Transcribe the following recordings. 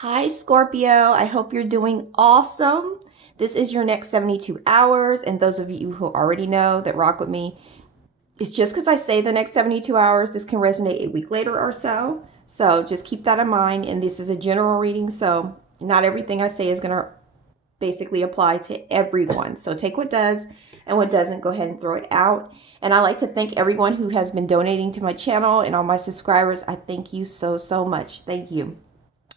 Hi, Scorpio. I hope you're doing awesome. This is your next 72 hours. And those of you who already know that rock with me, it's just because I say the next 72 hours, this can resonate a week later or so. So just keep that in mind. And this is a general reading. So not everything I say is going to basically apply to everyone. So take what does and what doesn't, go ahead and throw it out. And I like to thank everyone who has been donating to my channel and all my subscribers. I thank you so much. Thank you.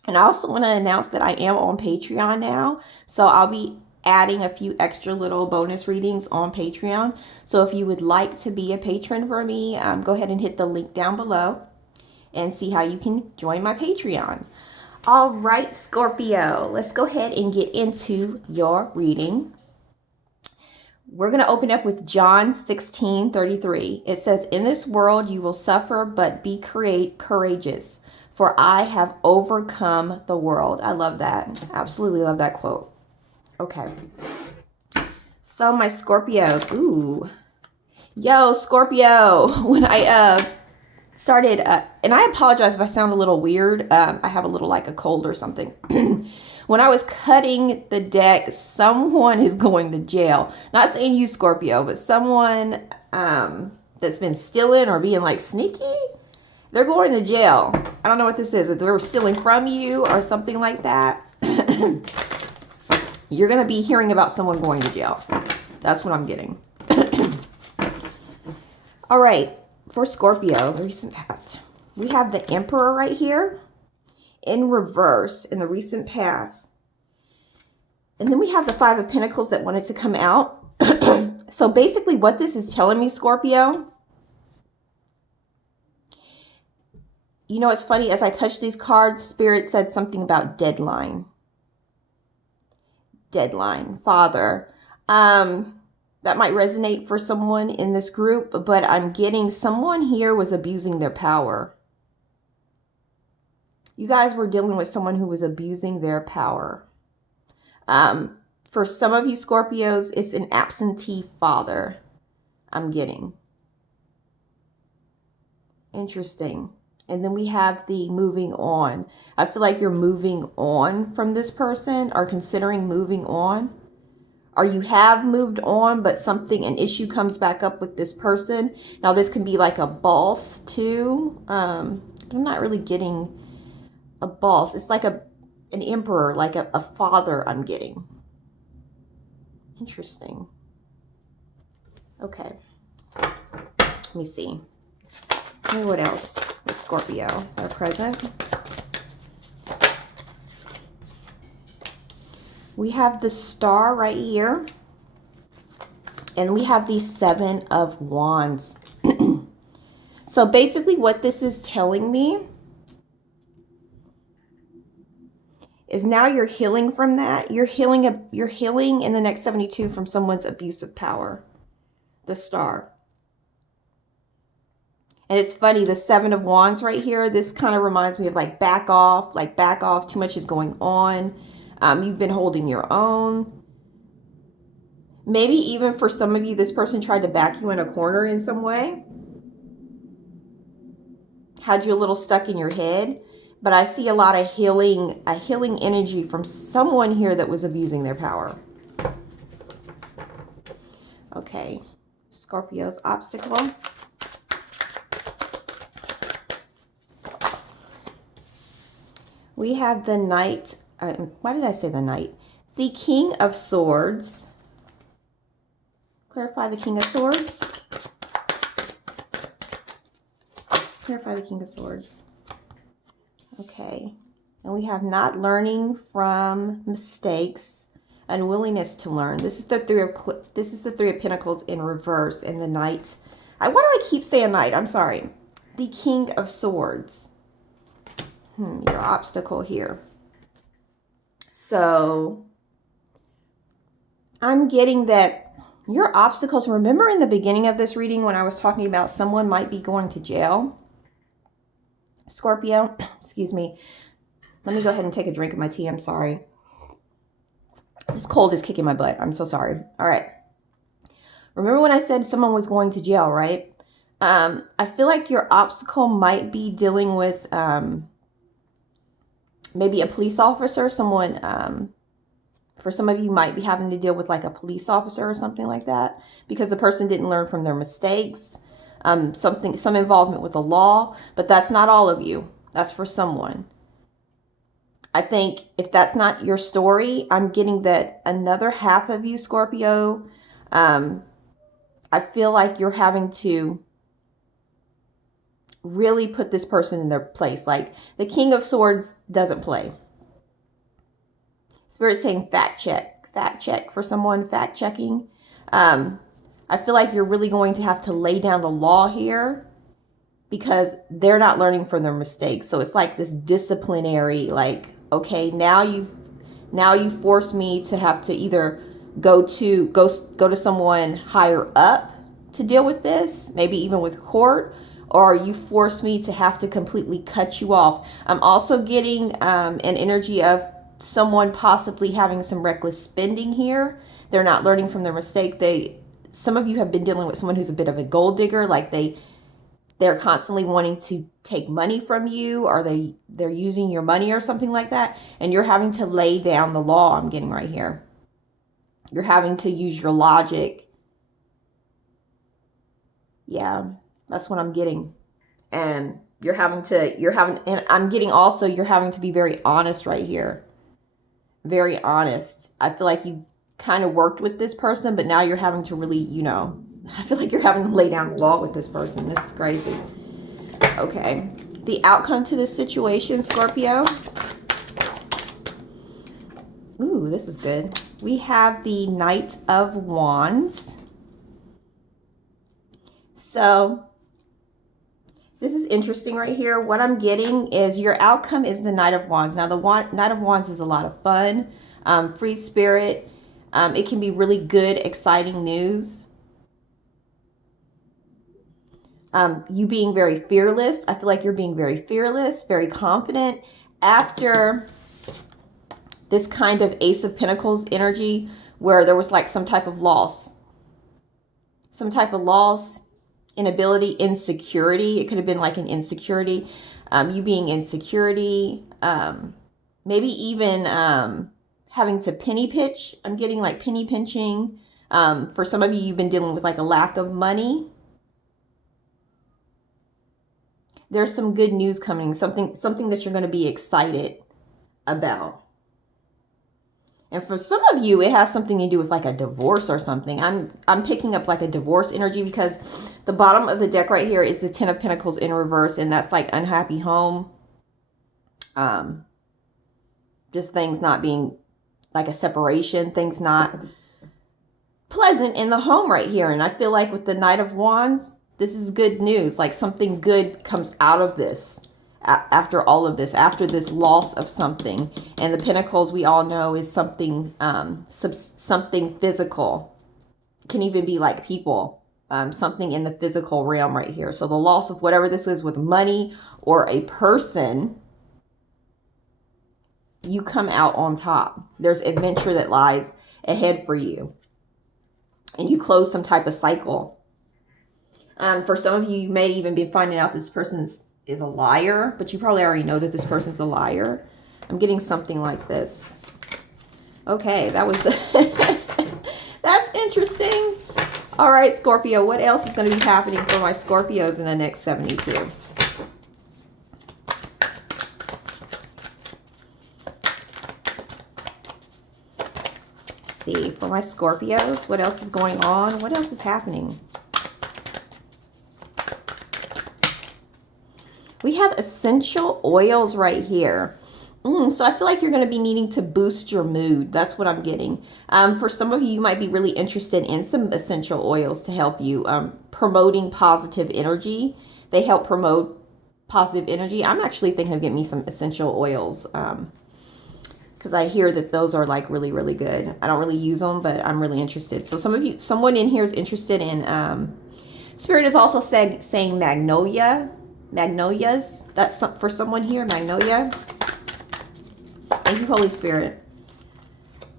And I also want to announce that I am on Patreon now. So I'll be adding a few extra little bonus readings on Patreon. So if you would like to be a patron for me, go ahead and hit the link down below and see how you can join my Patreon. All right, Scorpio, let's go ahead and get into your reading. We're going to open up with John 16:33. It says, "In this world you will suffer, but be courageous. For I have overcome the world." I love that. Absolutely love that quote. Okay. So my Scorpios. Ooh. Yo, Scorpio. When I started, and I apologize if I sound a little weird. I have a little like a cold or something. When I was cutting the deck, someone is going to jail. Not saying you, Scorpio, but someone that's been stealing or being like sneaky. They're going to jail. I don't know what this is. If they were stealing from you or something like that, you're going to be hearing about someone going to jail. That's what I'm getting. All right. For Scorpio, the recent past, we have the Emperor right here in reverse in the recent past. And then we have the Five of Pentacles that wanted to come out. So basically what this is telling me, Scorpio, you know, it's funny, as I touched these cards, Spirit said something about deadline. Deadline, Father. That might resonate for someone in this group, but I'm getting someone here was abusing their power. You guys were dealing with someone who was abusing their power. For some of you Scorpios, it's an absentee father I'm getting. Interesting. And then we have the moving on. I feel like you're moving on from this person or considering moving on. Or you have moved on, but an issue comes back up with this person. Now this can be like a boss too. I'm not really getting a boss. It's like an emperor, like a father I'm getting. Interesting. Okay. Let me see. What else with Scorpio are present? We have the Star right here. And we have the Seven of Wands. So basically what this is telling me is now you're healing from that. You're healing in the next 72 from someone's abuse of power. The Star. And it's funny, the Seven of Wands right here, this kind of reminds me of like back off, too much is going on. You've been holding your own. Maybe even for some of you, this person tried to back you in a corner in some way. Had you a little stuck in your head. But I see a lot of healing energy from someone here that was abusing their power. Okay, Scorpio's obstacle. We have the Knight. Why did I say the Knight? The King of Swords. Clarify the King of Swords. Clarify the King of Swords. Okay. And we have not learning from mistakes, unwillingness to learn. This is the Three of Pentacles in reverse, and the Knight. Why do I keep saying Knight? I'm sorry. The King of Swords. Your obstacle here. So I'm getting that your obstacles, remember in the beginning of this reading when I was talking about someone might be going to jail? Scorpio, excuse me. Let me go ahead and take a drink of my tea. I'm sorry. This cold is kicking my butt. I'm so sorry. All right. Remember when I said someone was going to jail, right? I feel like your obstacle might be dealing with maybe a police officer, someone, for some of you might be having to deal with like a police officer or something like that because the person didn't learn from their mistakes. Some involvement with the law, but that's not all of you. That's for someone. I think if that's not your story, I'm getting that another half of you, Scorpio, I feel like you're having to really put this person in their place. Like the King of Swords doesn't play. Spirit's saying fact check for someone, fact checking. I feel like you're really going to have to lay down the law here because they're not learning from their mistakes. So it's like this disciplinary, like, okay, now you force me to have to either go to someone higher up to deal with this, maybe even with court, or you force me to have to completely cut you off. I'm also getting an energy of someone possibly having some reckless spending here. They're not learning from their mistake. Some of you have been dealing with someone who's a bit of a gold digger, like they're constantly wanting to take money from you, or they're using your money or something like that, and you're having to lay down the law. I'm getting right here. You're having to use your logic. Yeah, that's what I'm getting. And and I'm getting also you're having to be very honest right here. Very honest. I feel like you kind of worked with this person, but now you're having to really, I feel like you're having to lay down the law with this person. This is crazy. Okay. The outcome to this situation, Scorpio. Ooh, this is good. We have the Knight of Wands. So this is interesting right here. What I'm getting is your outcome is the Knight of Wands. Now, the Knight of Wands is a lot of fun, free spirit. It can be really good, exciting news. You being very fearless. I feel like you're being very fearless, very confident. After this kind of Ace of Pentacles energy where there was like some type of loss. Some type of loss, inability, insecurity. It could have been like an insecurity. You being insecurity. Maybe even having to penny pinch. I'm getting like penny pinching. For some of you, you've been dealing with like a lack of money. There's some good news coming. Something that you're going to be excited about. And for some of you, it has something to do with like a divorce or something. I'm picking up like a divorce energy because the bottom of the deck right here is the Ten of Pentacles in reverse. And that's like unhappy home. Just things not being like a separation. Things not pleasant in the home right here. And I feel like with the Knight of Wands, this is good news. Like something good comes out of this. After all of this, after this loss of something. And the Pentacles, we all know, is something something physical. It can even be like people, something in the physical realm right here. So the loss of whatever this is with money or a person, you come out on top. There's adventure that lies ahead for you. And you close some type of cycle. For some of you, you may even be finding out this person is a liar, but you probably already know that this person's a liar. I'm getting something like this. Okay, that was that's interesting. All right, Scorpio, what else is going to be happening for my Scorpios in the next 72? Let's see, for my Scorpios, what else is going on? What else is happening? We have essential oils right here. So I feel like you're going to be needing to boost your mood. That's what I'm getting. For some of you, you might be really interested in some essential oils to help you promoting positive energy. They help promote positive energy. I'm actually thinking of getting me some essential oils because I hear that those are like really, really good. I don't really use them, but I'm really interested. So someone in here is interested in, Spirit is also saying magnolias. That's for someone here, magnolia. Thank you, Holy Spirit.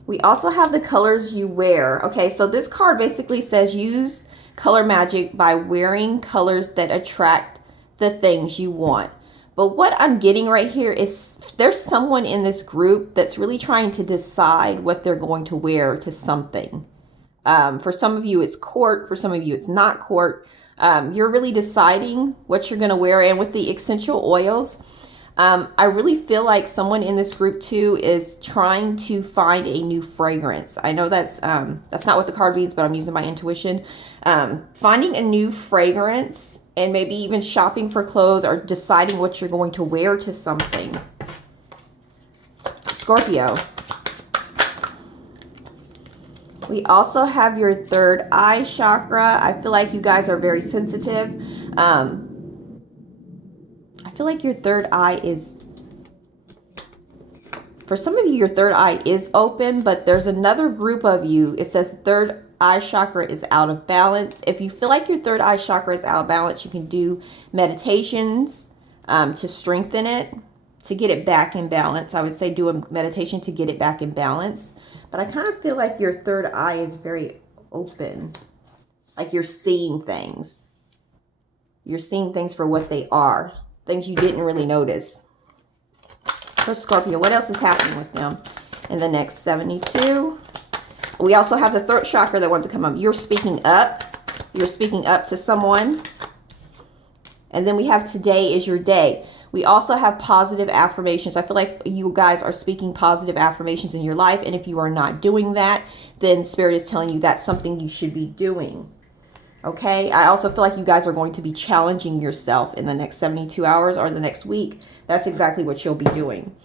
We also have the colors you wear. Okay, so this card basically says use color magic by wearing colors that attract the things you want. But what I'm getting right here is there's someone in this group that's really trying to decide what they're going to wear to something. For some of you, it's court. For some of you, it's not court. You're really deciding what you're going to wear. And with the essential oils, I really feel like someone in this group too is trying to find a new fragrance. I know that's not what the card means, but I'm using my intuition. Finding a new fragrance and maybe even shopping for clothes or deciding what you're going to wear to something. Scorpio. We also have your third eye chakra. I feel like you guys are very sensitive. I feel like your third eye is, for some of you, your third eye is open, but there's another group of you. It says third eye chakra is out of balance. If you feel like your third eye chakra is out of balance, you can do meditations to strengthen it, to get it back in balance. I would say do a meditation to get it back in balance. But I kind of feel like your third eye is very open. Like you're seeing things. You're seeing things for what they are. Things you didn't really notice. For Scorpio, what else is happening with them in the next 72? We also have the throat chakra that wants to come up. You're speaking up. You're speaking up to someone. And then we have today is your day. We also have positive affirmations. I feel like you guys are speaking positive affirmations in your life. And if you are not doing that, then Spirit is telling you that's something you should be doing. Okay. I also feel like you guys are going to be challenging yourself in the next 72 hours or the next week. That's exactly what you'll be doing.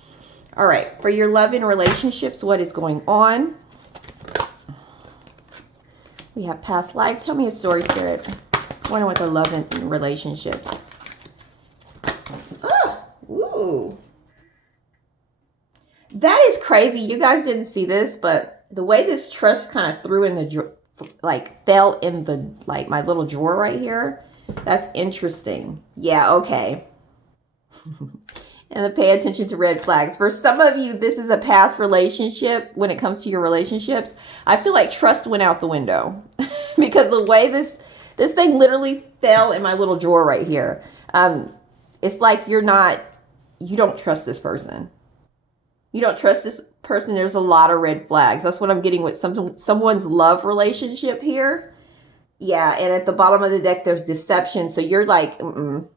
All right. For your love and relationships, what is going on? We have past life. Tell me a story, Spirit. I wonder what the love and relationships. Ooh. That is crazy. You guys didn't see this, but the way this trust kind of threw in the, fell in the, my little drawer right here. That's interesting. Yeah, okay. And then pay attention to red flags. For some of you, this is a past relationship when it comes to your relationships. I feel like trust went out the window because the way this thing literally fell in my little drawer right here. It's like you don't trust this person. You don't trust this person. There's a lot of red flags. That's what I'm getting with someone's love relationship here. Yeah, and at the bottom of the deck, there's deception. So you're like, you're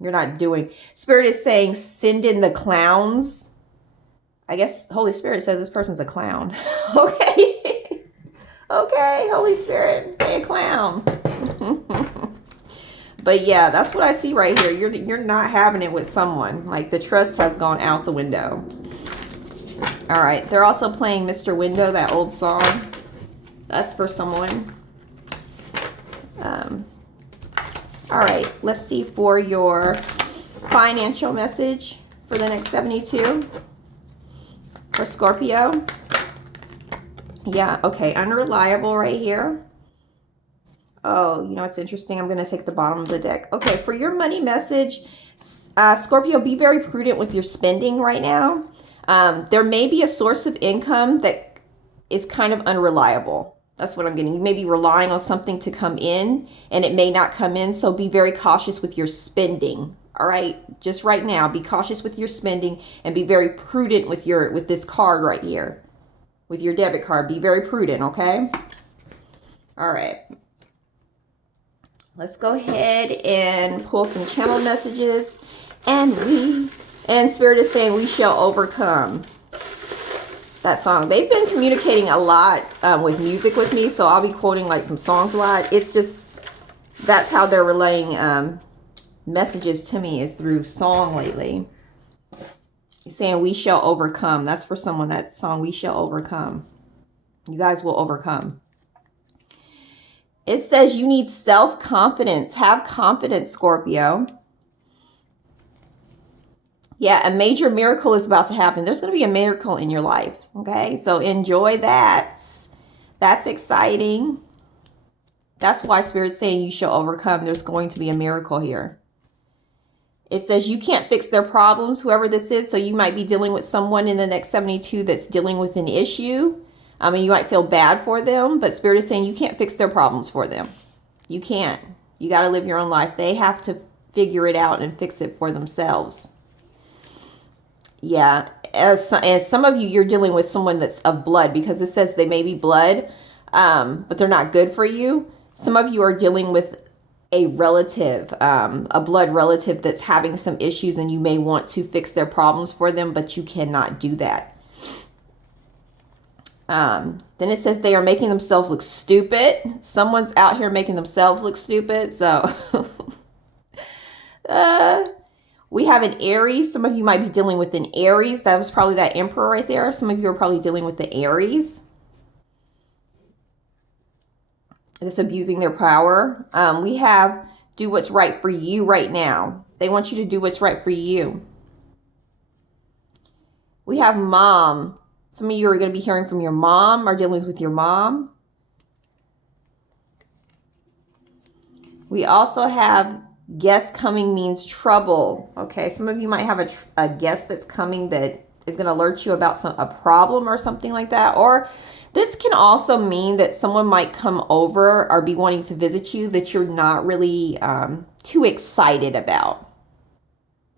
not doing. Spirit is saying, send in the clowns. I guess Holy Spirit says this person's a clown. Okay. Okay, Holy Spirit, say a clown. But yeah, that's what I see right here. You're not having it with someone. Like the trust has gone out the window. All right. They're also playing Mr. Window, that old song. That's for someone. All right. Let's see for your financial message for the next 72. For Scorpio. Yeah. Okay. Unreliable right here. Oh, you know, it's interesting. I'm going to take the bottom of the deck. Okay, for your money message, Scorpio, be very prudent with your spending right now. There may be a source of income that is kind of unreliable. That's what I'm getting. You may be relying on something to come in, and it may not come in. So be very cautious with your spending. All right, just right now, be cautious with your spending and be very prudent with this card right here, with your debit card. Be very prudent, okay? All right. Let's go ahead and pull some channel messages. And Spirit is saying we shall overcome. That song. They've been communicating a lot with music with me. So I'll be quoting like some songs a lot. It's just, that's how they're relaying messages to me, is through song lately. He's saying we shall overcome. That's for someone, that song, we shall overcome. You guys will overcome. It says you need self-confidence. Have confidence, Scorpio. Yeah, a major miracle is about to happen. There's going to be a miracle in your life. Okay, so enjoy that. That's exciting. That's why Spirit's saying you shall overcome. There's going to be a miracle here. It says you can't fix their problems, whoever this is. So you might be dealing with someone in the next 72 that's dealing with an issue. I mean, you might feel bad for them, but Spirit is saying you can't fix their problems for them. You can't. You got to live your own life. They have to figure it out and fix it for themselves. Yeah, as some of you, you're dealing with someone that's of blood, because it says they may be blood, but they're not good for you. Some of you are dealing with a relative, a blood relative that's having some issues, and you may want to fix their problems for them, but you cannot do that. Then it says they are making themselves look stupid. Someone's out here making themselves look stupid. So we have an Aries. Some of you might be dealing with an Aries. That was probably that Emperor right there. Some of you are probably dealing with the Aries that's abusing their power. We have do what's right for you right now. They want you to do what's right for you. We have mom. Some of you are going to be hearing from your mom or dealing with your mom. We also have guest coming means trouble. Okay, some of you might have a guest that's coming that is going to alert you about a problem or something like that. Or this can also mean that someone might come over or be wanting to visit you that you're not really too excited about.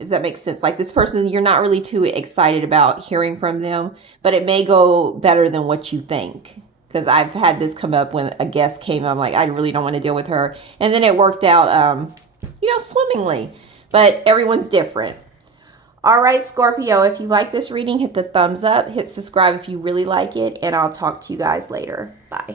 Does that make sense? Like this person, you're not really too excited about hearing from them, but it may go better than what you think. Because I've had this come up when a guest came. I'm like, I really don't want to deal with her. And then it worked out, swimmingly. But everyone's different. All right, Scorpio, if you like this reading, hit the thumbs up. Hit subscribe if you really like it. And I'll talk to you guys later. Bye.